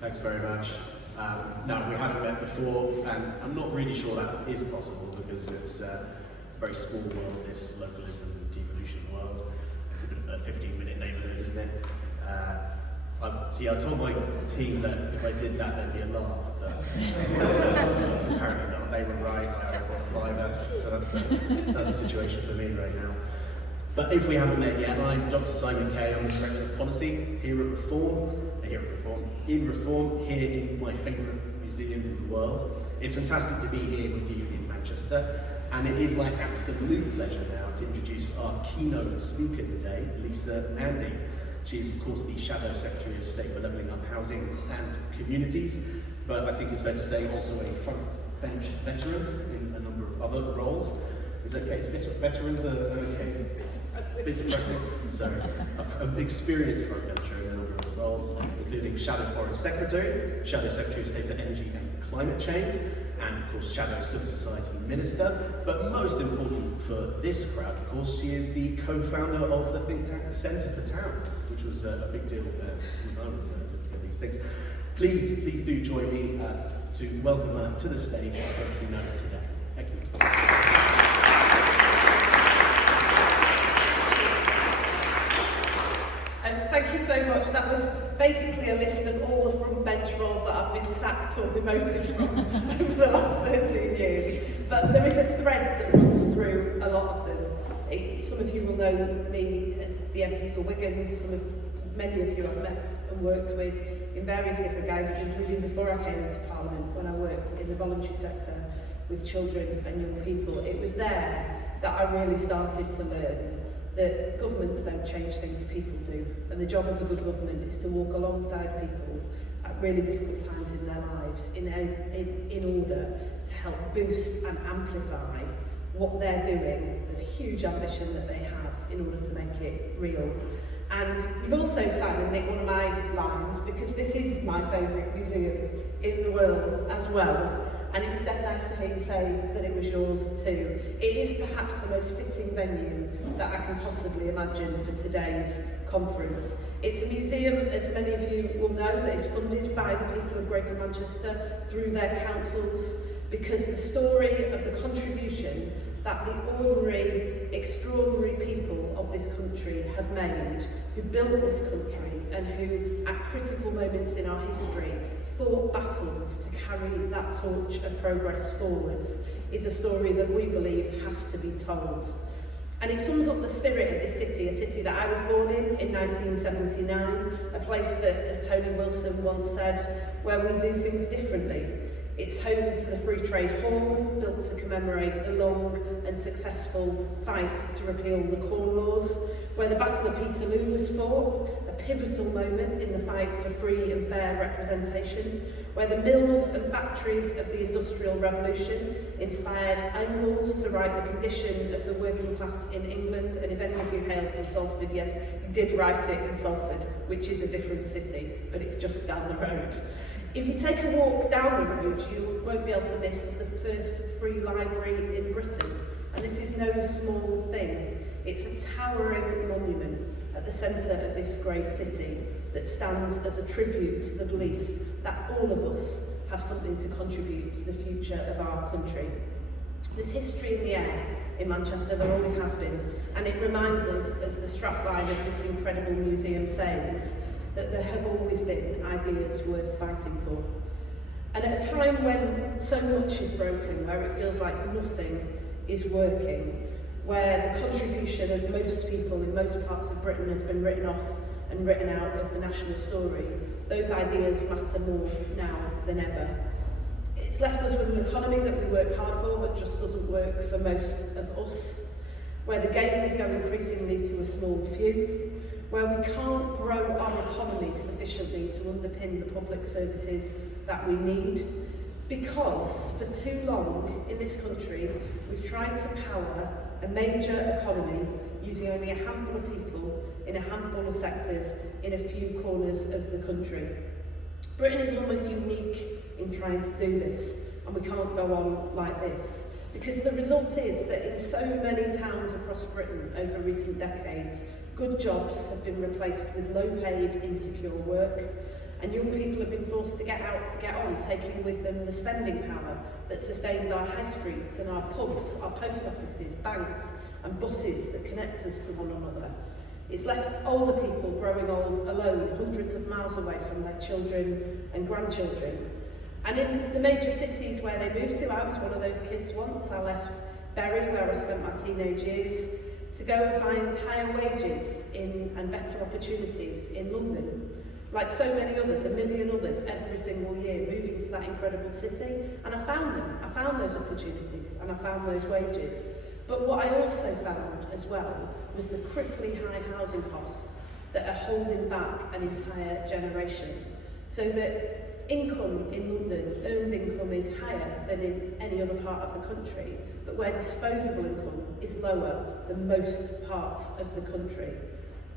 Thanks very much. Now, we haven't met before, and I'm not really sure that is possible because it's a very small world, this localism, devolution world. It's a bit of a 15-minute neighbourhood, isn't it? I told my team that if I did that, there'd be a laugh, but apparently not. They were right. I got a 5, so that's the situation for me right now. But if we haven't met yet, I'm Dr. Simon Kay. I'm the Director of Policy here in Reform, here in my favourite museum in the world. It's fantastic to be here with you in Manchester, and it is my absolute pleasure now to introduce our keynote speaker today, Lisa Nandy. She is, of course, the Shadow Secretary of State for Levelling Up Housing and Communities, but I think it's fair to say also a front bench veteran in a number of other roles. Is that okay? Veterans are okay? A bit depressing. Sorry. An experienced front bencher in a number of roles, including Shadow Foreign Secretary, Shadow Secretary of State for Energy and Climate Change, and of course Shadow Civil Society Minister. But most important for this crowd, of course, she is the co-founder of the think tank Centre for Towns, which was a big deal when I was looking at these things. Please do join me to welcome her to the stage for her keynote today. Thank you. Thank you so much. That was basically a list of all the front bench roles that I've been sacked or demoted from over the last 13 years. But there is a thread that runs through a lot of them. Some of you will know me as the MP for Wigan. Many of you I've met and worked with in various different guises, including before I came into Parliament, when I worked in the voluntary sector with children and young people. It was there that I really started to learn that governments don't change things, people do. And the job of a good government is to walk alongside people at really difficult times in their lives in order to help boost and amplify what they're doing, the huge ambition that they have in order to make it real. And you've also, Simon, nicked one of my lines, because this is my favourite museum in the world as well. And it was dead nice to hear you say that it was yours too. It is perhaps the most fitting venue that I can possibly imagine for today's conference. It's a museum, as many of you will know, that is funded by the people of Greater Manchester through their councils, because the story of the contribution that the ordinary, extraordinary people of this country have made, who built this country and who, at critical moments in our history, fought battles to carry that torch of progress forwards, is a story that we believe has to be told. And it sums up the spirit of this city, a city that I was born in 1979, a place that, as Tony Wilson once said, where we do things differently. It's home to the Free Trade Hall, built to commemorate the long and successful fight to repeal the Corn Laws, where the Battle of Peterloo was fought, a pivotal moment in the fight for free and fair representation, where the mills and factories of the Industrial Revolution inspired Engels to write The Condition of the Working Class in England. And if any of you hail from Salford, yes, he did write it in Salford, which is a different city, but it's just down the road. If you take a walk down the road, you won't be able to miss the first free library in Britain. And this is no small thing. It's a towering monument at the centre of this great city that stands as a tribute to the belief that all of us have something to contribute to the future of our country. There's history in the air in Manchester, there always has been, and it reminds us, as the strapline of this incredible museum says, that there have always been ideas worth fighting for. And at a time when so much is broken, where it feels like nothing is working, where the contribution of most people in most parts of Britain has been written off and written out of the national story, those ideas matter more now than ever. It's left us with an economy that we work hard for, but just doesn't work for most of us, where the gains go increasingly to a small few, where we can't grow our economy sufficiently to underpin the public services that we need, because for too long in this country we've tried to power a major economy using only a handful of people in a handful of sectors in a few corners of the country. Britain is almost unique in trying to do this, and we can't go on like this. Because the result is that in so many towns across Britain over recent decades, good jobs have been replaced with low-paid, insecure work. and young people have been forced to get out to get on, taking with them the spending power that sustains our high streets and our pubs, our post offices, banks and buses that connect us to one another. It's left older people growing old alone, hundreds of miles away from their children and grandchildren. And in the major cities where they moved to, I was one of those kids once. I left Bury, where I spent my teenage years, to go and find higher wages and better opportunities in London. Like so many others, a million others, every single year moving to that incredible city, and I found them. I found those opportunities and I found those wages. But what I also found as well was the crippling high housing costs that are holding back an entire generation. So that income in London, earned income, is higher than in any other part of the country, but where disposable income is lower than most parts of the country.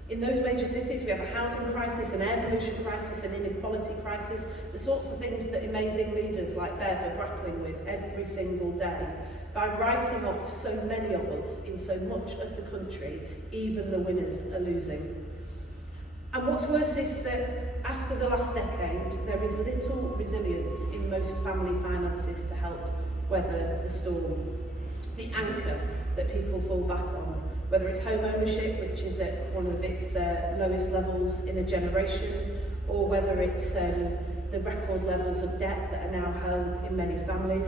In those major cities, we have a housing crisis, an air pollution crisis, an inequality crisis, the sorts of things that amazing leaders like Bev are grappling with every single day by writing off so many of us in so much of the country. Even the winners are losing. And what's worse is that after the last decade, there is little resilience in most family finances to help weather the storm. The anchor that people fall back on, whether it's home ownership, which is at one of its lowest levels in a generation, or whether it's the record levels of debt that are now held in many families.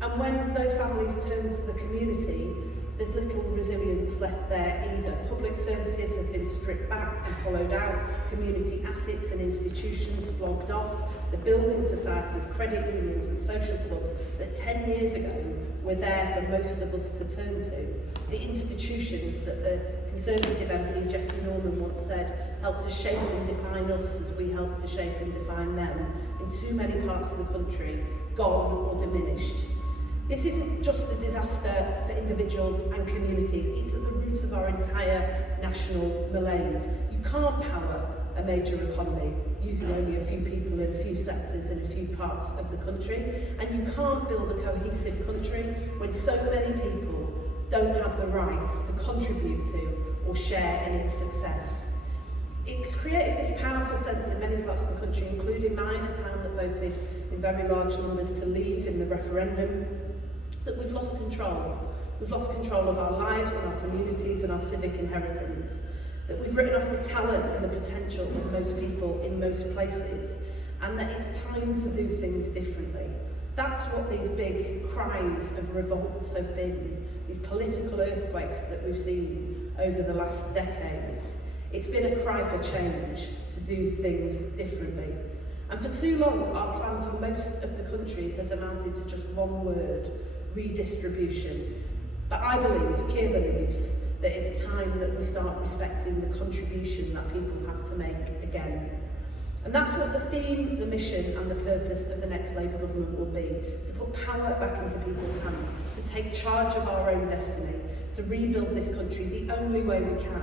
And when those families turn to the community, there's little resilience left there either. Public services have been stripped back and hollowed out, community assets and institutions flogged off, the building societies, credit unions and social clubs that 10 years ago were there for most of us to turn to, the institutions that the Conservative MP Jessie Norman once said helped to shape and define us as we helped to shape and define them, in too many parts of the country, gone or diminished. This isn't just a disaster for individuals and communities, it's at the root of our entire national malaise. You can't power a major economy using only a few people in a few sectors in a few parts of the country, and you can't build a cohesive country when so many people don't have the right to contribute to or share in its success. It's created this powerful sense in many parts of the country, including mine, a town that voted in very large numbers to leave in the referendum, that we've lost control. We've lost control of our lives and our communities and our civic inheritance. That we've written off the talent and the potential of most people in most places, and that it's time to do things differently. That's what these big cries of revolt have been, these political earthquakes that we've seen over the last decades. It's been a cry for change, to do things differently. And for too long, our plan for most of the country has amounted to just one word: redistribution. But I believe, Keir believes, that it's time that we start respecting the contribution that people have to make again. And that's what the theme, the mission and the purpose of the next Labour government will be: to put power back into people's hands, to take charge of our own destiny, to rebuild this country the only way we can,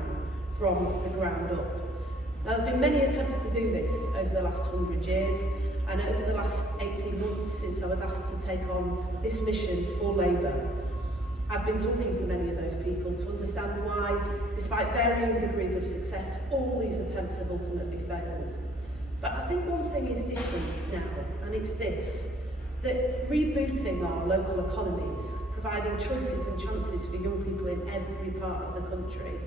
from the ground up. Now, there have been many attempts to do this over the last 100 years, and over the last 18 months since I was asked to take on this mission for Labour, I've been talking to many of those people to understand why, despite varying degrees of success, all these attempts have ultimately failed. But I think one thing is different now, and it's this: that rebooting our local economies, providing choices and chances for young people in every part of the country,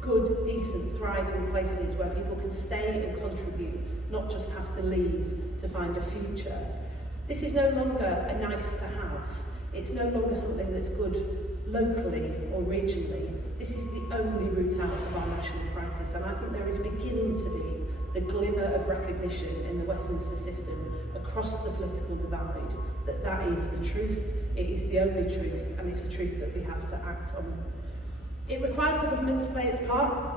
good, decent, thriving places where people can stay and contribute, not just have to leave to find a future. This is no longer a nice to have. It's no longer something that's good locally or regionally. This is the only route out of our national crisis, and I think there is beginning to be the glimmer of recognition in the Westminster system across the political divide that that is the truth, it is the only truth, and it's a truth that we have to act on. It requires the government to play its part.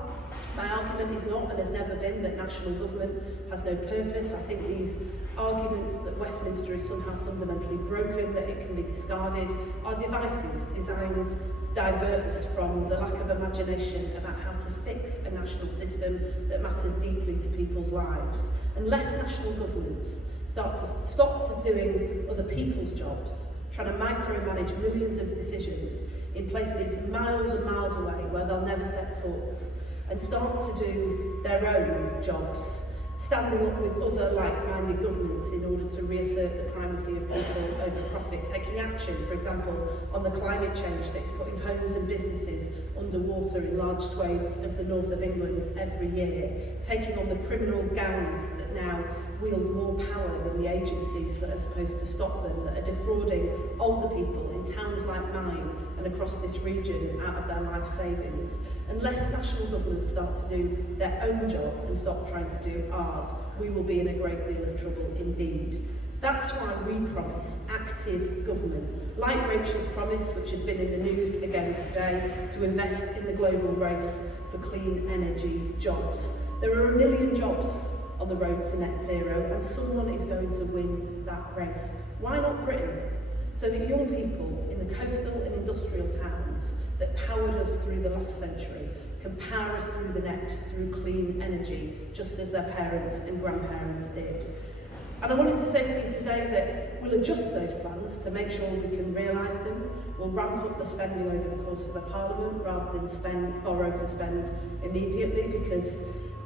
My argument is not and has never been that national government has no purpose. I think these arguments that Westminster is somehow fundamentally broken, that it can be discarded, are devices designed to divert us from the lack of imagination about how to fix a national system that matters deeply to people's lives. Unless national governments stop doing other people's jobs, trying to micromanage millions of decisions in places miles and miles away where they'll never set foot, and start to do their own jobs, standing up with other like-minded governments in order to reassert the primacy of people over profit, taking action, for example, on the climate change that is putting homes and businesses underwater in large swathes of the north of England every year, taking on the criminal gangs that now wield more power than the agencies that are supposed to stop them, that are defrauding older people in towns like mine and across this region out of their life savings. Unless national governments start to do their own job and stop trying to do ours, we will be in a great deal of trouble indeed. That's why we promise active government, like Rachel's promise, which has been in the news again today, to invest in the global race for clean energy jobs. There are 1 million jobs on the road to net zero, and someone is going to win that race. Why not Britain? So that young people in the coastal and industrial towns that powered us through the last century can power us through the next through clean energy, just as their parents and grandparents did. And I wanted to say to you today that we'll adjust those plans to make sure we can realise them. We'll ramp up the spending over the course of the Parliament rather than borrow to spend immediately, because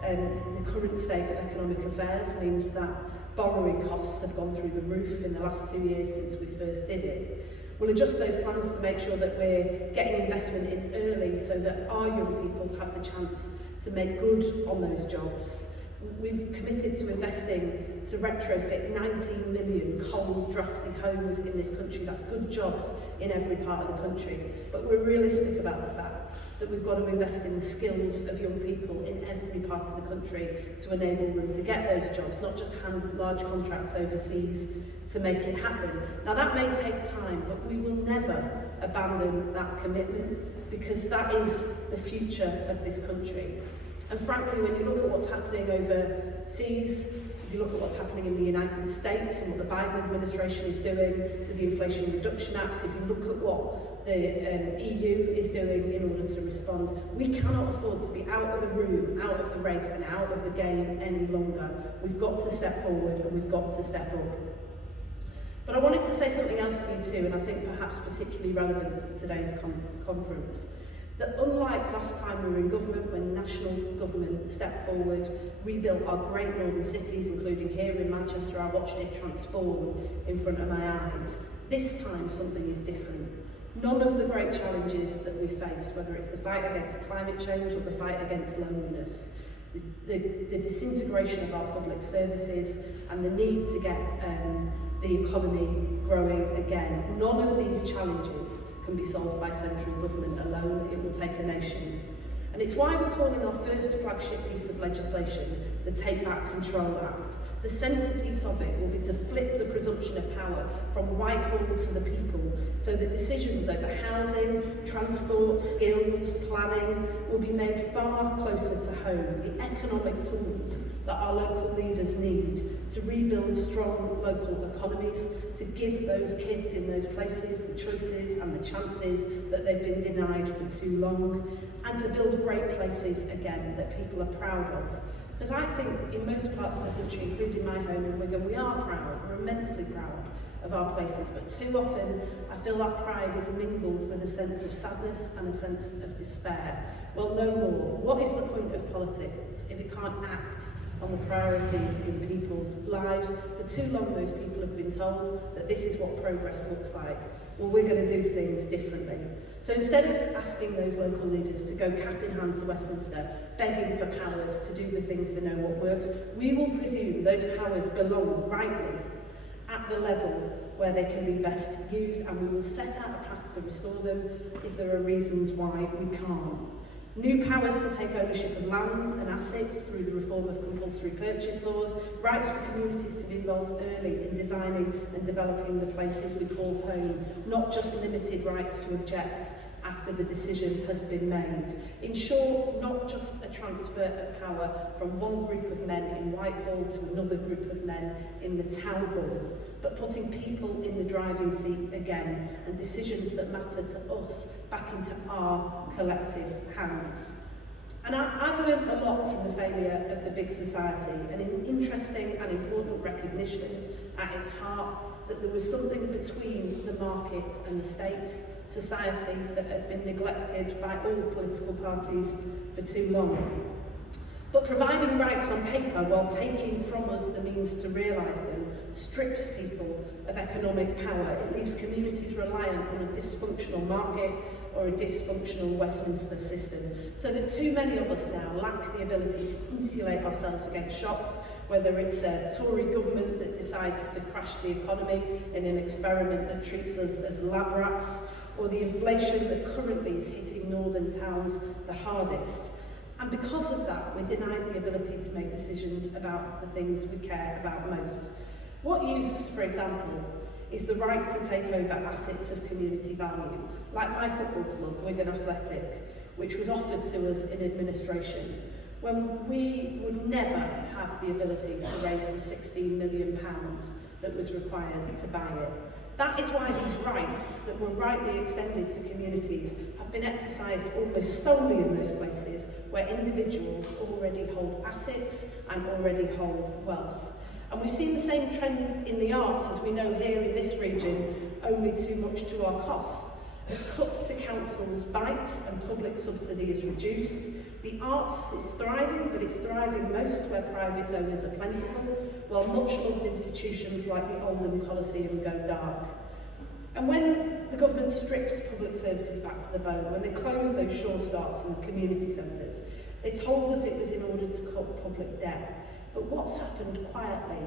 the current state of economic affairs means that borrowing costs have gone through the roof in the last 2 years since we first did it. We'll adjust those plans to make sure that we're getting investment in early so that our young people have the chance to make good on those jobs. We've committed to investing to retrofit 19 million cold, drafty homes in this country. That's good jobs in every part of the country. But we're realistic about the fact that we've got to invest in the skills of young people in every part of the country to enable them to get those jobs, not just hand large contracts overseas to make it happen. Now that may take time, but we will never abandon that commitment, because that is the future of this country. And frankly, when you look at what's happening overseas, if you look at what's happening in the United States and what the Biden administration is doing with the Inflation Reduction Act, if you look at what the EU is doing in order to respond, we cannot afford to be out of the room, out of the race and out of the game any longer. We've got to step forward and we've got to step up. But I wanted to say something else to you too, and I think perhaps particularly relevant to today's conference. That unlike last time we were in government, when national government stepped forward, rebuilt our great northern cities, including here in Manchester, I watched it transform in front of my eyes. This time something is different. None of the great challenges that we face, whether it's the fight against climate change or the fight against loneliness, the disintegration of our public services and the need to get the economy growing again, none of these challenges can be solved by central government alone. It will take a nation. And it's why we're calling our first flagship piece of legislation the Take Back Control Act. The centrepiece of it will be to flip the presumption of power from Whitehall to the people, so that decisions over housing, transport, skills, planning will be made far closer to home. The economic tools that our local leaders need to rebuild strong local economies, to give those kids in those places the choices and the chances that they've been denied for too long, and to build great places again that people are proud of. Because I think in most parts of the country, including my home in Wigan, we are proud, we're immensely proud of our places, but too often I feel that pride is mingled with a sense of sadness and a sense of despair. Well, no more. What is the point of politics if it can't act on the priorities in people's lives? For too long those people have been told that this is what progress looks like. Well, we're going to do things differently. So instead of asking those local leaders to go cap in hand to Westminster, begging for powers to do the things they know what works, we will presume those powers belong rightly at the level where they can be best used, and we will set out a path to restore them if there are reasons why we can't. New powers to take ownership of land and assets through the reform of compulsory purchase laws, rights for communities to be involved early in designing and developing the places we call home, not just limited rights to object after the decision has been made. In short, not just a transfer of power from one group of men in Whitehall to another group of men in the town hall, but putting people in the driving seat again, and decisions that matter to us back into our collective hands. And I've learned a lot from the failure of the big society, and an interesting and important recognition at its heart that there was something between the market and the state, society, that had been neglected by all political parties for too long. But providing rights on paper while taking from us the means to realise them strips people of economic power. It leaves communities reliant on a dysfunctional market or a dysfunctional Westminster system, so that too many of us now lack the ability to insulate ourselves against shocks, whether it's a Tory government that decides to crash the economy in an experiment that treats us as lab rats, or the inflation that currently is hitting northern towns the hardest. And because of that, we're denied the ability to make decisions about the things we care about most. What use, for example, is the right to take over assets of community value, like my football club, Wigan Athletic, which was offered to us in administration, when we would never have the ability to raise the £16 million that was required to buy it. That is why these rights that were rightly extended to communities have been exercised almost solely in those places where individuals already hold assets and already hold wealth. And we've seen the same trend in the arts, as we know here in this region, only too much to our cost. As cuts to councils bite and public subsidy is reduced, the arts is thriving, but it's thriving most where private donors are plentiful, while much-loved institutions like the Oldham Coliseum go dark. And when the government strips public services back to the bone, when they closed those Sure Starts and the community centres, they told us it was in order to cut public debt. But what's happened quietly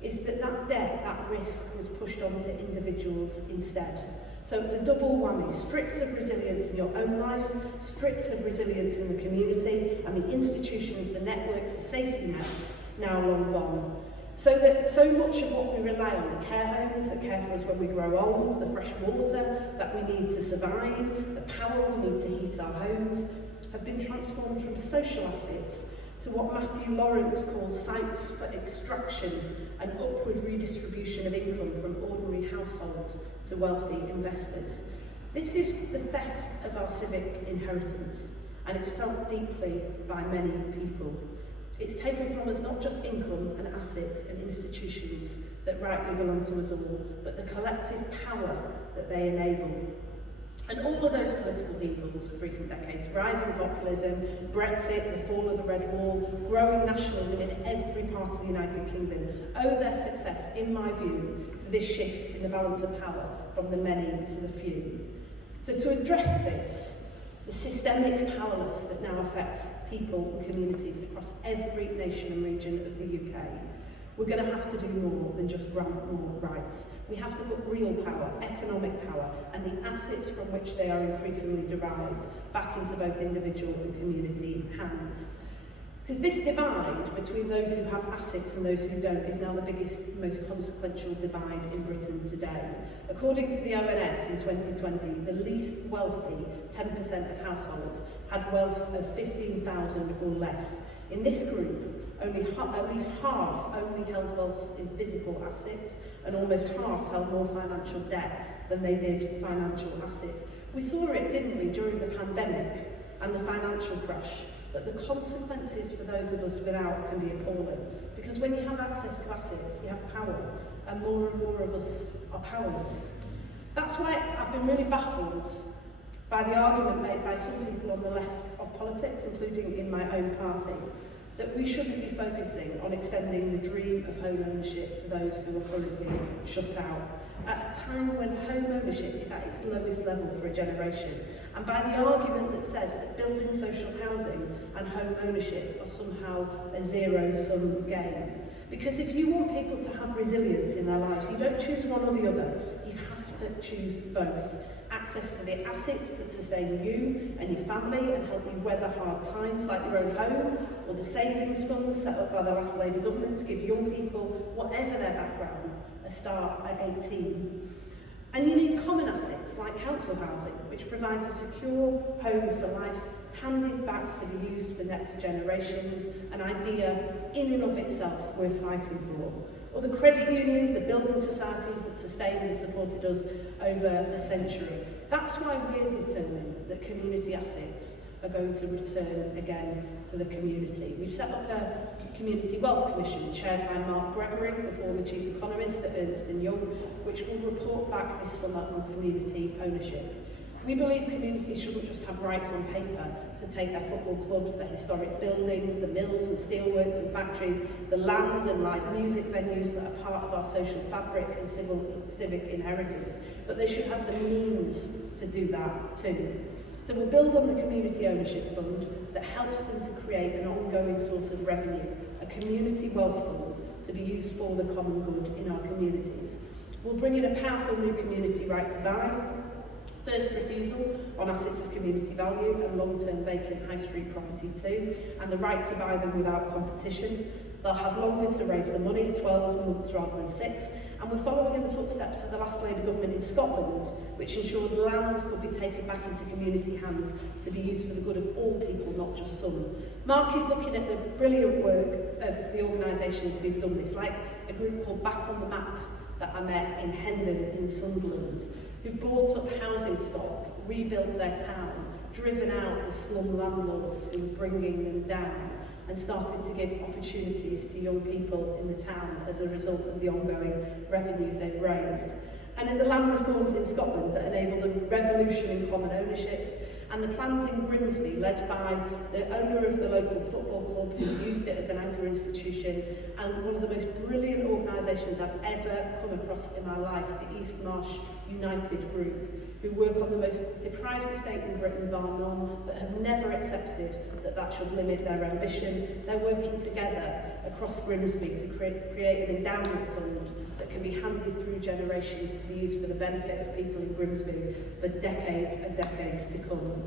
is that debt, that risk, was pushed onto individuals instead. So it's a double whammy, stripped of resilience in your own life, stripped of resilience in the community, and the institutions, the networks, the safety nets, now long gone. So that so much of what we rely on, the care homes that care for us when we grow old, the fresh water that we need to survive, the power we need to heat our homes, have been transformed from social assets to what Matthew Lawrence calls sites for extraction and upward redistribution of income from ordinary households to wealthy investors. This is the theft of our civic inheritance, and it's felt deeply by many people. It's taken from us not just income and assets and institutions that rightly belong to us all, but the collective power that they enable. And all of those political evils of recent decades, rising populism, Brexit, the fall of the Red Wall, growing nationalism in every part of the United Kingdom, owe their success, in my view, to this shift in the balance of power from the many to the few. So to address this, the systemic powerless that now affects people and communities across every nation and region of the UK, we're going to have to do more than just grant more rights. We have to put real power, economic power, and the assets from which they are increasingly derived back into both individual and community hands. Because this divide between those who have assets and those who don't is now the biggest, most consequential divide in Britain today. According to the ONS in 2020, the least wealthy 10% of households had wealth of 15,000 or less. In this group, at least half only held wealth in physical assets, and almost half held more financial debt than they did financial assets. We saw it, didn't we, during the pandemic and the financial crash, that the consequences for those of us without can be appalling. Because when you have access to assets, you have power, and more of us are powerless. That's why I've been really baffled by the argument made by some people on the left of politics, including in my own party, that we shouldn't be focusing on extending the dream of home ownership to those who are currently shut out, at a time when home ownership is at its lowest level for a generation, and by the argument that says that building social housing and home ownership are somehow a zero-sum game. Because if you want people to have resilience in their lives, you don't choose one or the other, you have to choose both. Access to the assets that sustain you and your family and help you weather hard times, like your own home, or the savings funds set up by the last Labour government to give young people, whatever their background, a start at 18. And you need common assets like council housing, which provides a secure home for life, handed back to be used for next generations, an idea in and of itself worth fighting for. Or the credit unions, the building societies that sustained and supported us over a century. That's why we're determined that community assets are going to return again to the community. We've set up a Community Wealth Commission chaired by Mark Gregory, the former chief economist at Ernst & Young, which will report back this summer on community ownership. We believe communities shouldn't just have rights on paper to take their football clubs, their historic buildings, the mills and steelworks and factories, the land and live music venues that are part of our social fabric and civic inheritance, but they should have the means to do that too. So we'll build on the community ownership fund that helps them to create an ongoing source of revenue, a community wealth fund to be used for the common good in our communities. We'll bring in a powerful new community right to buy, first refusal on assets of community value and long-term vacant high street property too, and the right to buy them without competition. They'll have longer to raise the money, 12 months rather than 6, and we're following in the footsteps of the last Labour government in Scotland, which ensured land could be taken back into community hands to be used for the good of all people, not just some. Mark is looking at the brilliant work of the organisations who've done this, like a group called Back on the Map that I met in Hendon in Sunderland, who've bought up housing stock, rebuilt their town, driven out the slum landlords who were bringing them down, and started to give opportunities to young people in the town as a result of the ongoing revenue they've raised. And in the land reforms in Scotland that enabled a revolution in common ownerships, and the plans in Grimsby led by the owner of the local football club who's used it as an anchor institution, and one of the most brilliant organisations I've ever come across in my life, the East Marsh United Group, who work on the most deprived estate in Britain bar none, but have never accepted that that should limit their ambition. They're working together across Grimsby to create an endowment fund that can be handed through generations to be used for the benefit of people in Grimsby for decades and decades to come.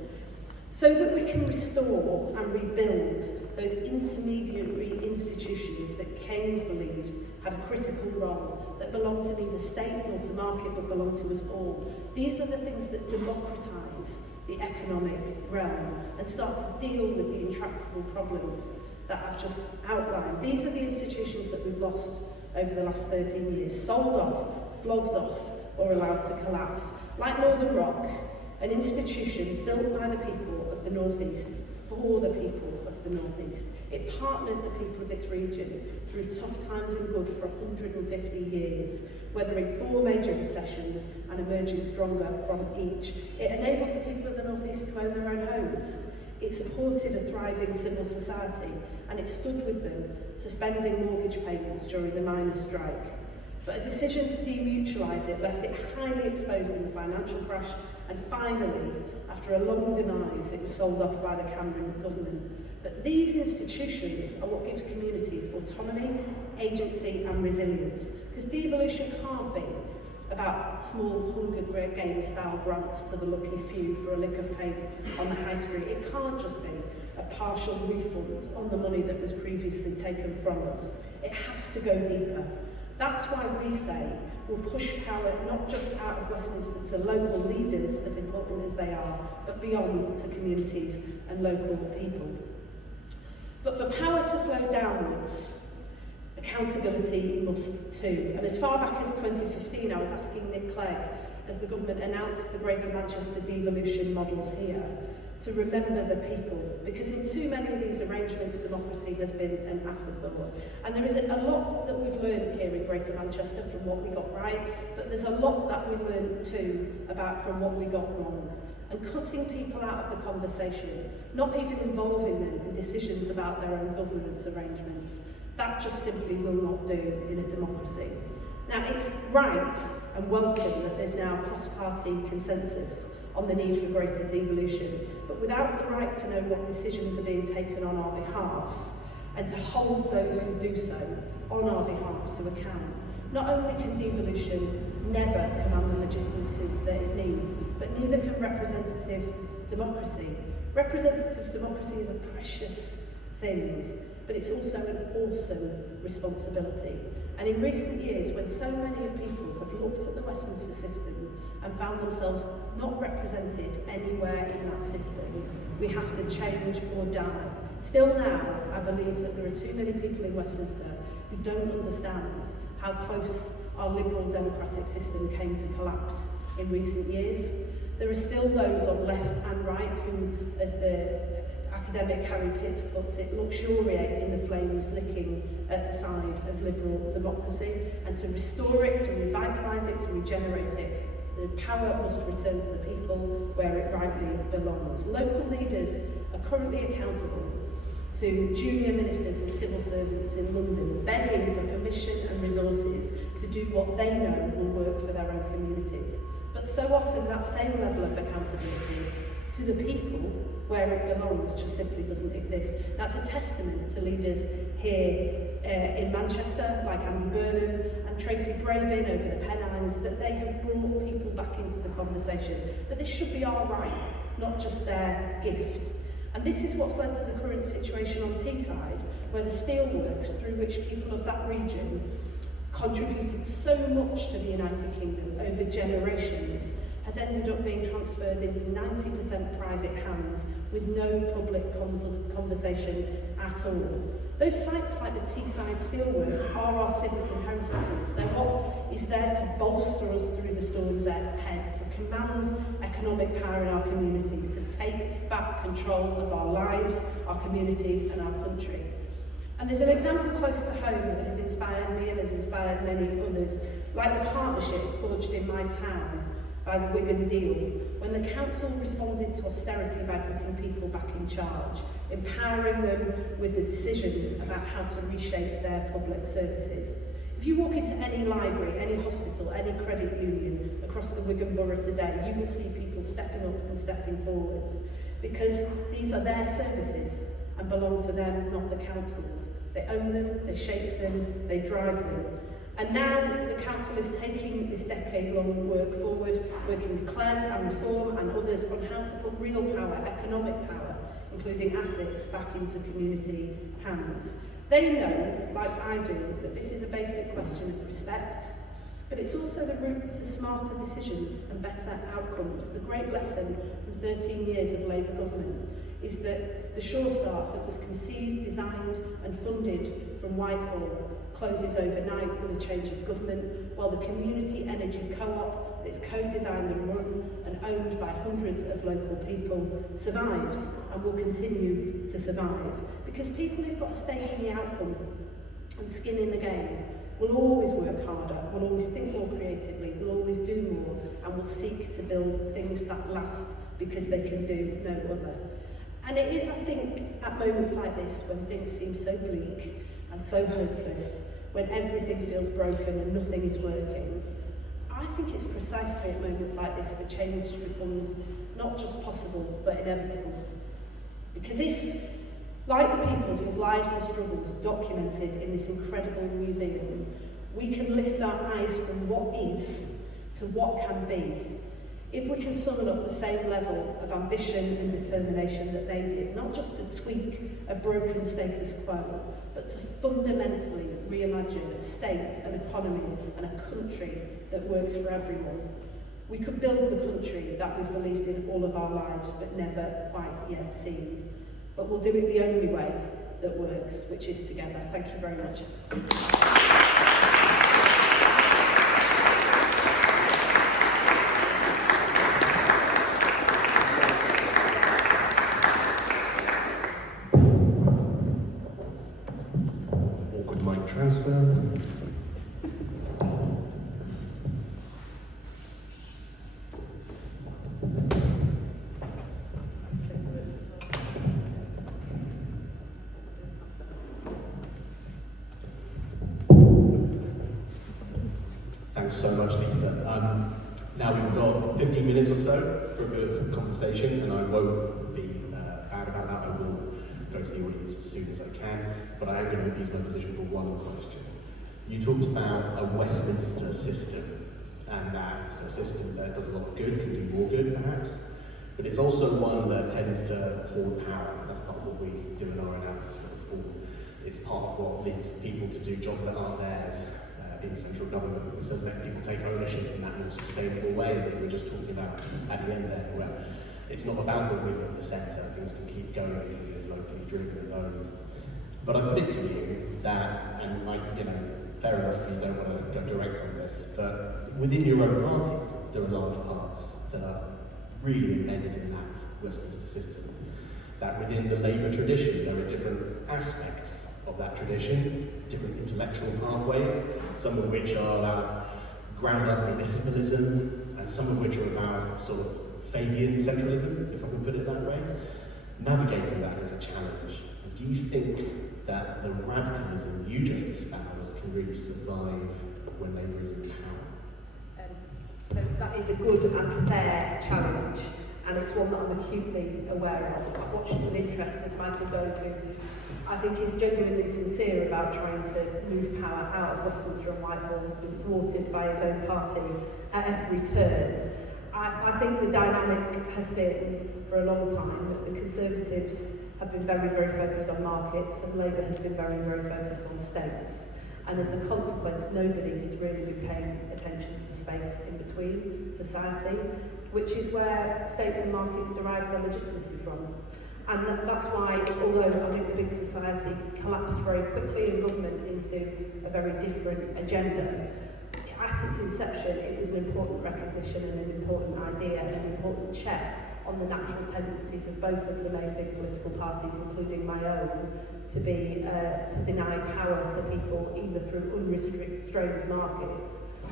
So that we can restore and rebuild those intermediary institutions that Keynes believed had a critical role, that belong to neither state nor to market but belong to us all. These are the things that democratise the economic realm and start to deal with the intractable problems that I've just outlined. These are the institutions that we've lost over the last 13 years, sold off, flogged off, or allowed to collapse. Like Northern Rock, an institution built by the people of the North East for the people of the North East. It partnered the people of its region through tough times and good for 150 years, weathering 4 major recessions and emerging stronger from each. It enabled the people of the North East to own their own homes. It supported a thriving civil society, and it stood with them, suspending mortgage payments during the miners' strike. But a decision to demutualise it left it highly exposed in the financial crash, and finally, after a long demise, it was sold off by the Cameron government. But these institutions are what gives communities autonomy, agency and resilience, because devolution can't be about small Hunger Games style grants to the lucky few for a lick of paint on the high street. It can't just be a partial refund on the money that was previously taken from us. It has to go deeper. That's why we say we'll push power not just out of Westminster to local leaders, as important as they are, but beyond to communities and local people. But for power to flow downwards, accountability must too. And as far back as 2015, I was asking Nick Clegg, as the government announced the Greater Manchester devolution models here, to remember the people, because in too many of these arrangements, democracy has been an afterthought. And there is a lot that we've learned here in Greater Manchester from what we got right, but there's a lot that we learned too about from what we got wrong. And cutting people out of the conversation, not even involving them in decisions about their own governance arrangements, that just simply will not do in a democracy. Now, it's right and welcome that there's now cross-party consensus on the need for greater devolution, but without the right to know what decisions are being taken on our behalf, and to hold those who do so on our behalf to account, not only can devolution never command the legitimacy that it needs, but neither can representative democracy. Representative democracy is a precious thing, but it's also an awesome responsibility. And in recent years, when so many of people have looked at the Westminster system and found themselves not represented anywhere in that system, we have to change or die. Still now, I believe that there are too many people in Westminster who don't understand how close our liberal democratic system came to collapse in recent years. There are still those on left and right who, as the academic Harry Pitts puts it, luxuriate in the flames licking at the side of liberal democracy, and to restore it, to revitalise it, to regenerate it, The power must return to the people where it rightly belongs. Local leaders are currently accountable to junior ministers and civil servants in London, begging for permission and resources to do what they know will work for their own communities. But so often that same level of accountability to the people where it belongs just simply doesn't exist. That's a testament to leaders here in Manchester, like Andy Burnham and Tracy Brabin over the Pennines, that they have brought people back into the conversation. But this should be our right, not just their gift. And this is what's led to the current situation on Teesside, where the steelworks through which people of that region contributed so much to the United Kingdom over generations has ended up being transferred into 90% private hands with no public conversation at all. Those sites like the Teesside Steelworks are our civic inheritances. They're what is there to bolster us through the storms ahead, to command economic power in our communities, to take back control of our lives, our communities and our country. And there's an example close to home that has inspired me and has inspired many others, like the partnership forged in my town by the Wigan deal, when the council responded to austerity by putting people back in charge, empowering them with the decisions about how to reshape their public services. If you walk into any library, any hospital, any credit union across the Wigan Borough today, you will see people stepping up and stepping forwards, because these are their services and belong to them, not the council's. They own them, they shape them, they drive them. And now the council is taking this decade-long work forward, working with Clares and Reform and others on how to put real power, economic power, including assets, back into community hands. They know, like I do, that this is a basic question of respect, but it's also the route to smarter decisions and better outcomes. The great lesson from 13 years of Labour government is that the Shore Start that was conceived, designed and funded from Whitehall closes overnight with a change of government, while the Community Energy Co-op that's co-designed and run and owned by hundreds of local people survives and will continue to survive. Because people who've got a stake in the outcome and skin in the game will always work harder, will always think more creatively, will always do more, and will seek to build things that last because they can do no other. And it is, I think, at moments like this, when things seem so bleak and so hopeless, when everything feels broken and nothing is working, I think it's precisely at moments like this that change becomes not just possible, but inevitable. Because if, like the people whose lives and struggles are documented in this incredible museum, we can lift our eyes from what is to what can be, if we can summon up the same level of ambition and determination that they did, not just to tweak a broken status quo, but to fundamentally reimagine a state, an economy and a country that works for everyone, we could build the country that we've believed in all of our lives but never quite yet seen. But we'll do it the only way that works, which is together. Thank you very much. Transfer. Thanks so much, Lisa. Now we've got 15 minutes or so for a bit of conversation, and I won't be bad about that. I will go to the audience as soon as I can, but I am going to abuse my position for one question. You talked about a Westminster system, and that's a system that does a lot of good, can do more good perhaps, but it's also one that tends to hoard power. That's part of what we do in our analysis of reform. It's part of what leads people to do jobs that aren't theirs in central government, instead of letting people take ownership in that more sustainable way that we were just talking about at the end there, where it's not about the will of the centre, things can keep going because it's locally driven and owned. But I put it to you that, and fair enough if you don't want to go direct on this, but within your own party, there are large parts that are really embedded in that Westminster system. That within the Labour tradition, there are different aspects of that tradition, different intellectual pathways, some of which are about ground-up municipalism, and some of which are about sort of Fabian centralism, if I can put it that way. Navigating that is a challenge. And do you think that the radicalism you just espoused can really survive when Labour is in power? So that is a good and fair challenge, and it's one that I'm acutely aware of. I've watched with interest as Michael Gove, who I think is genuinely sincere about trying to move power out of Westminster and Whitehall, has been thwarted by his own party at every turn. I think the dynamic has been, for a long time, that the Conservatives have been very, very focused on markets, and Labour has been very, very focused on states. And as a consequence, nobody has really been paying attention to the space in between society, which is where states and markets derive their legitimacy from. And that's why, although I think the big society collapsed very quickly and government into a very different agenda, at its inception it was an important recognition and an important idea and an important check on the natural tendencies of both of the main big political parties, including my own, to deny power to people either through unrestrained markets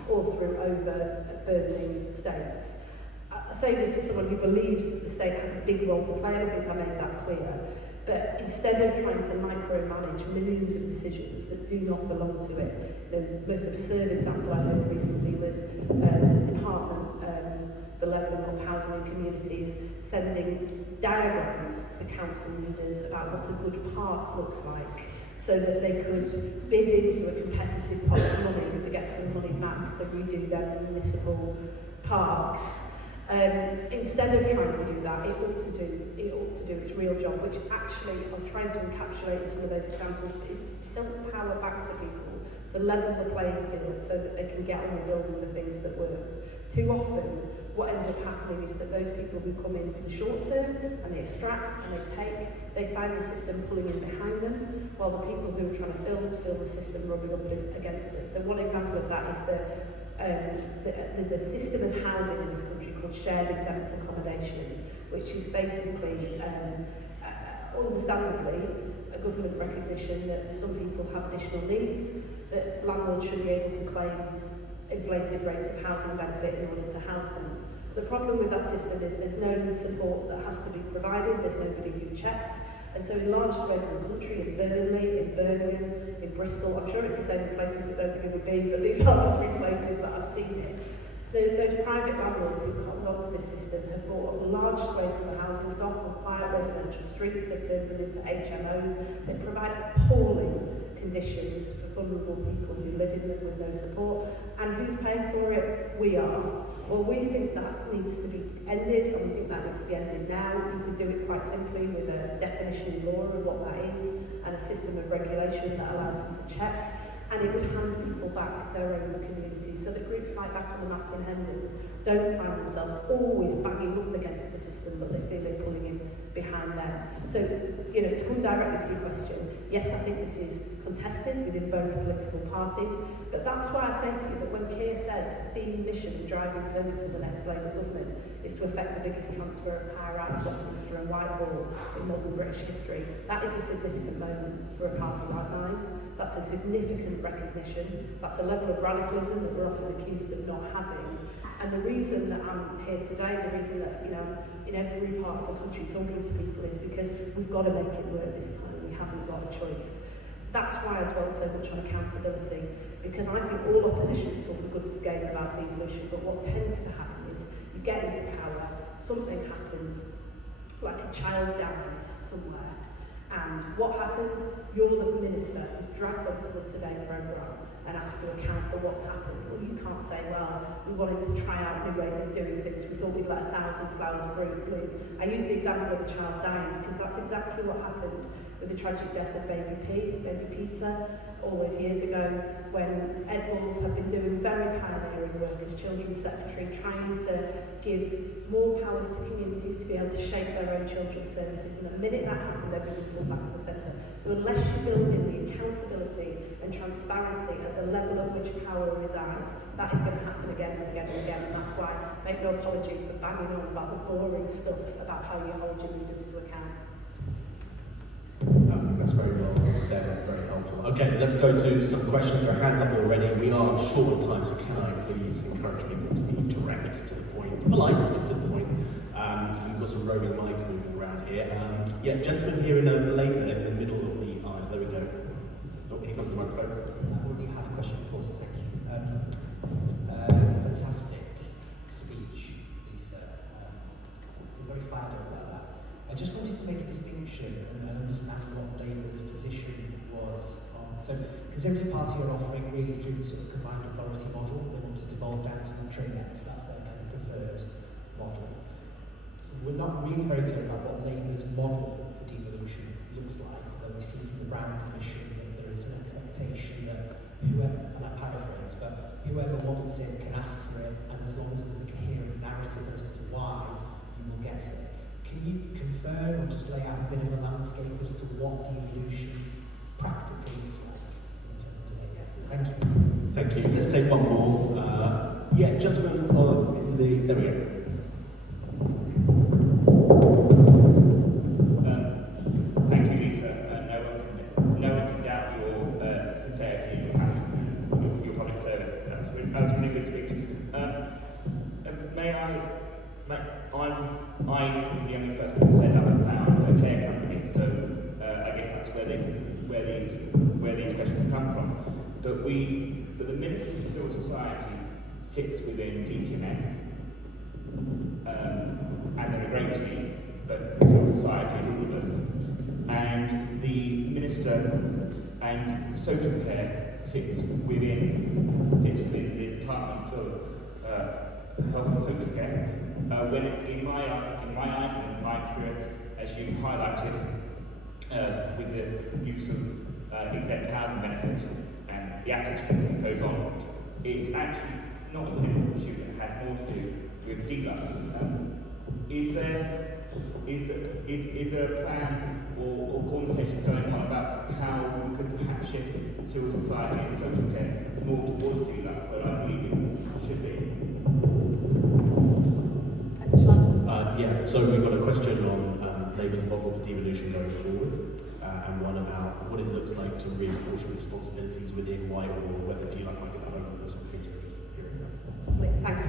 or through overburdening states. I say this as someone who believes that the state has a big role to play, and I think I made that clear. But instead of trying to micromanage millions of decisions that do not belong to it, the most absurd example I heard recently was the department for levelling up housing and communities sending diagrams to council leaders about what a good park looks like, so that they could bid into a competitive pot of money to get some money back to redo their municipal parks. Instead of trying to do that, it ought to do its real job, which actually I was trying to encapsulate in some of those examples, is to tilt power back to people, to level the playing field so that they can get on with building the things that works. Too often, what ends up happening is that those people who come in for the short term and they extract and they find the system pulling in behind them, while the people who are trying to build feel the system rubbing up against them. So one example of that is there's a system of housing in this country called shared exempt accommodation, which is basically, understandably, a government recognition that some people have additional needs, that landlords should be able to claim inflated rates of housing benefit in order to house them. The problem with that system is there's no support that has to be provided, there's nobody who checks. And so in large swathes of the country, in Burnley, in Birmingham, in Bristol, I'm sure it's the same in places that don't think it would be, but these are the three places that I've seen it. Those private landlords who've cottoned onto this system have bought up large swathes of the housing stock on quiet residential streets, they've turned them into HMOs, they provide appalling conditions for vulnerable people who live in them with no support. And who's paying for it? We are. Well, we think that needs to be ended, and we think that needs to be ended now. You could do it quite simply with a definition in law of what that is, and a system of regulation that allows them to check. And it would hand people back their own communities, so that groups like Back on the Map in Hendon don't find themselves always banging up against the system, but they feel it pulling in behind them. So, to come directly to your question, yes, I think this is contested within both political parties, but that's why I say to you that when Keir says the theme, mission and driving purpose of the next Labour government is to effect the biggest transfer of power out of Westminster and Whitehall in modern British history, that is a significant moment for a party like mine. That's a significant recognition. That's a level of radicalism that we're often accused of not having. And the reason that I'm here today, the reason that, in every part of the country talking to people is because we've got to make it work this time. We haven't got a choice. That's why I dwell so much on accountability, because I think all oppositions talk a good game about devolution, but what tends to happen is you get into power, something happens, like a child dies somewhere, and what happens? You're the minister who's dragged onto the Today programme and asked to account for what's happened. Well, you can't say, well, we wanted to try out new ways of doing things, we thought we'd let 1,000 flowers bloom. I use the example of a child dying because that's exactly what happened with the tragic death of baby Peter, all those years ago, when Ed Balls had been doing very pioneering work as Children's Secretary, trying to give more powers to communities to be able to shape their own children's services. And the minute that happened, everything pulled back to the centre. So unless you build in the accountability and transparency at the level at which power resides, that is going to happen again and again and again. And that's why I make no apology for banging on about the boring stuff about how you hold your leaders to account. That's very well said, very helpful. Okay, let's go to some questions. There are hands up already. We are short on time, so can I please encourage people to be direct, to the point, polite, but to the point. We've got some roving mics moving around here. Yeah, gentleman here in a blazer in the middle of the aisle. There we go. Oh, here comes the microphone. I've already had a question before, so thank you. Fantastic speech, Lisa. I'm very fired up about that. I just wanted to make a distinction and understand what Labour's position was on. So, Conservative Party are offering really through the sort of combined authority model. They want to devolve down to non-trainers. That's their kind of preferred model. We're not really very clear about what Labour's model for devolution looks like, although we see from the Brown Commission that there is an expectation that whoever, and I paraphrase, but whoever wants it can ask for it, and as long as there's a coherent narrative as to why, you will get it. Can you confirm or just lay out a bit of a landscape as to what devolution practically looks like? Thank you. Thank you. Let's take one more. Yeah, gentlemen, in the, there we go. Thank you, Lisa. No one can doubt your sincerity and your passion and your public service. That was a really good speech. I was the youngest person to set up and found a care company, so I guess that's where these questions come from. But the Ministry for Civil Society sits within DCMS, and they're a great team, but civil society is all of us. And the Minister and Social Care sits within the Department of Health and Social Care. When in my eyes and in my experience, as you've highlighted, with the use of exempt housing benefit and the attitude that goes on, it's actually not a clinical issue, it has more to do with DLUP. Is there a plan or conversations going on about how we could perhaps shift civil society and social care more towards DLUP, but I believe it should be? Yeah, so we've got a question on Labour's model for devolution going forward, and one about what it looks like to reapportion responsibilities within Whitehall, whether DLUP might get that over for some things we're hearing about. Thanks.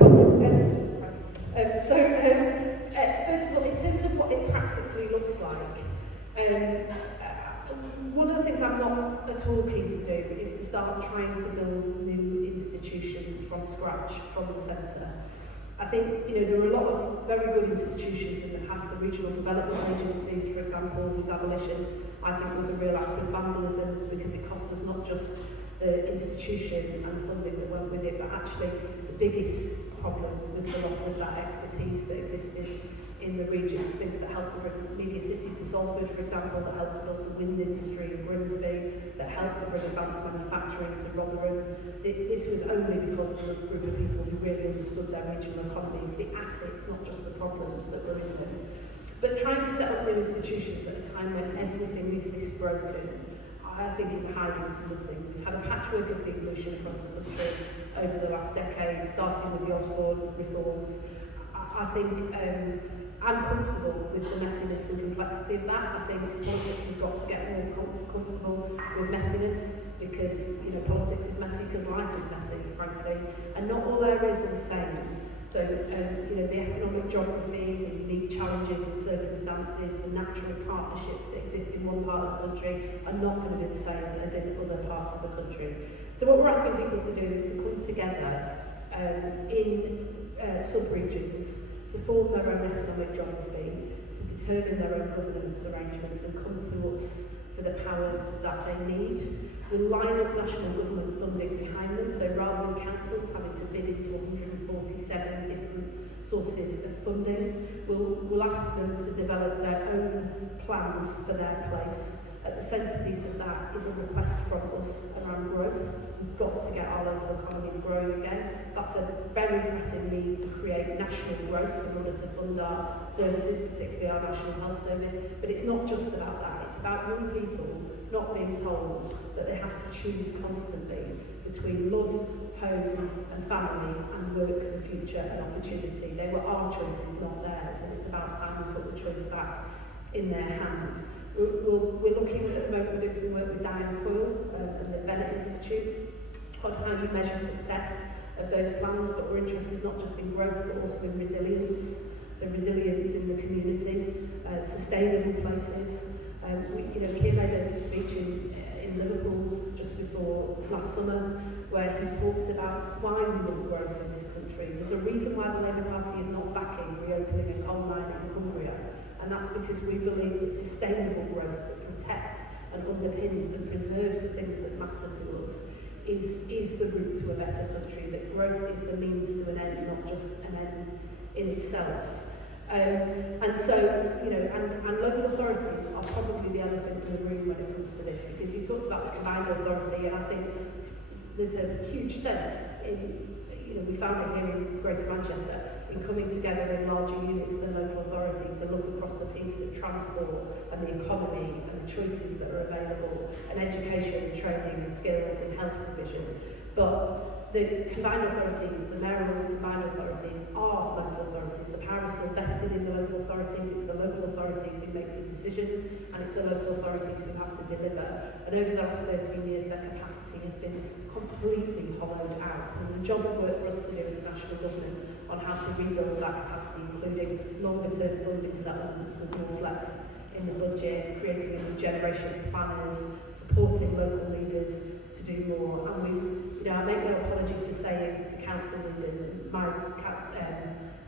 First of all, in terms of what it practically looks like, one of the things I'm not at all keen to do is to start trying to build new institutions from scratch, from the centre. I think there were a lot of very good institutions in the past, the regional development agencies, for example, whose abolition I think was a real act of vandalism because it cost us not just the institution and the funding that went with it, but actually the biggest problem was the loss of that expertise that existed in the regions, things that helped to bring Media City to Salford, for example, that helped to build the wind industry in Grimsby, that helped to bring advanced manufacturing to Rotherham. This was only because of a group of people who really understood their regional economies, the assets, not just the problems that were in them. But trying to set up new institutions at a time when everything is this broken, I think is hiding to nothing. We've had a patchwork of devolution across the country over the last decade, starting with the Osborne reforms. I think I'm comfortable with the messiness and complexity of that. I think politics has got to get more comfortable with messiness because politics is messy because life is messy, frankly, and not all areas are the same. So the economic geography, the unique challenges and circumstances, the natural partnerships that exist in one part of the country are not going to be the same as in other parts of the country. So what we're asking people to do is to come together in sub-regions to form their own economic geography, to determine their own governance arrangements and come to us for the powers that they need. We'll line up national government funding behind them, so rather than councils having to bid into 147 different sources of funding, we'll ask them to develop their own plans for their place. At the centrepiece of that is a request from us around growth. We've got to get our local economies growing again. That's a very pressing need to create national growth in order to fund our services, particularly our National Health Service. But it's not just about that. It's about young people not being told that they have to choose constantly between love, home and family and work for future and opportunity. They were our choices, not theirs, and it's about time we put the choice back in their hands. We're looking at the moment, we're doing some work with Diane Coyle and the Bennett Institute on how you measure success of those plans, but we're interested not just in growth but also in resilience. So resilience in the community, sustainable places. Keir made a speech in Liverpool just before last summer where he talked about why we want growth in this country. There's a reason why the Labour Party is not backing reopening a coal mine in Cumbria, and that's because we believe that sustainable growth that protects and underpins and preserves the things that matter to us is the route to a better country, that growth is the means to an end, not just an end in itself. And so, and local authorities are probably the elephant in the room when it comes to this, because you talked about the combined authority, and I think there's a huge sense in, we found it here in Greater Manchester, in coming together in larger units than local authority to look across the piece of transport and the economy and the choices that are available, and education, training and skills and health provision. But the combined authorities, the mayoral combined authorities are local authorities. The power is still vested in the local authorities. It's the local authorities who make the decisions, and it's the local authorities who have to deliver. And over the last 13 years, their capacity has been completely hollowed out. So there's a job of work for us to do as a national government on how to rebuild that capacity, including longer-term funding settlements with more flex in the budget, creating a new generation of planners, supporting local leaders to do more. And we've, I make no apology for saying to council leaders, my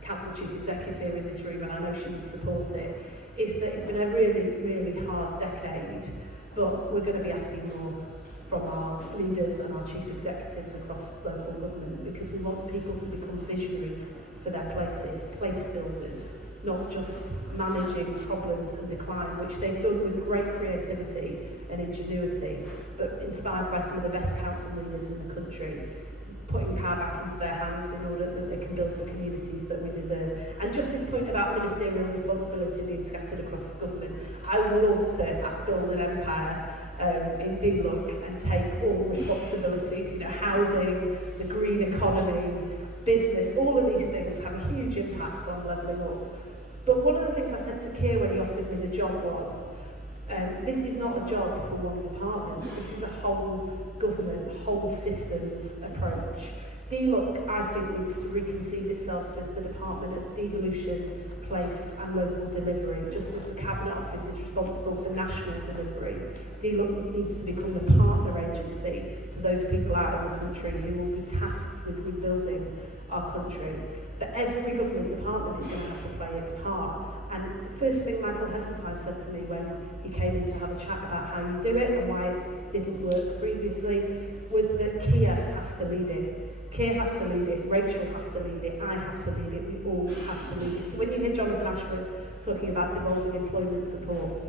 council chief executive here in this room, and I know she would support it, is that it's been a really, really hard decade, but we're going to be asking more from our leaders and our chief executives across local government, because we want people to become visionaries for their places, place builders, not just managing problems and decline, which they've done with great creativity and ingenuity, but inspired by some of the best council leaders in the country, putting power back into their hands in order that they can build the communities that we deserve. And just this point about ministerial responsibility being scattered across government, I would love to build an empire in D-Look and take all responsibilities, housing, the green economy, business, all of these things have a huge impact on levelling up. But one of the things I said to Keir when he offered me the job was, this is not a job for one department, this is a whole government, whole systems approach. D-Look, I think, needs to reconceive itself as the Department of Devolution, Place and Local Delivery, just as the Cabinet Office is responsible for national delivery. D-Look needs to become a partner agency to those people out in the country who will be tasked with rebuilding our country. But every government department is going to have to play its part. And the first thing Michael Heseltine said to me when he came in to have a chat about how you do it and why it didn't work previously was that Keir has to lead it. Keir has to lead it, Rachel has to lead it, I have to lead it, we all have to lead it. So when you hear Jonathan Ashworth talking about devolving employment support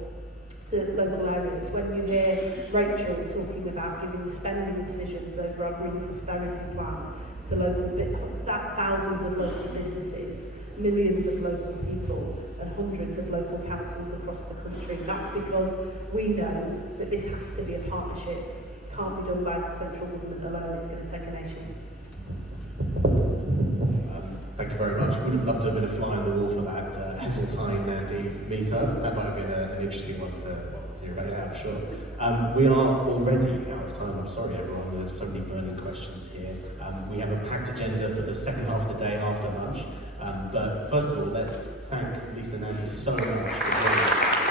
to local areas, when you hear Rachel talking about giving spending decisions over our Green Prosperity Plan to thousands of local businesses, millions of local people and hundreds of local councils across the country, that's because we know that this has to be a partnership. It can't be done by the central government alone, it's going to take a nation. Thank you very much. I would have loved to have been a fly on the wall for that Heseltine Nandy meetup. That might have been an interesting one to hear about. Yeah, sure. We are already out of time. I'm sorry, everyone. There's so many burning questions here. We have a packed agenda for the second half of the day after lunch. But first of all, let's thank Lisa Nandy so much for joining us.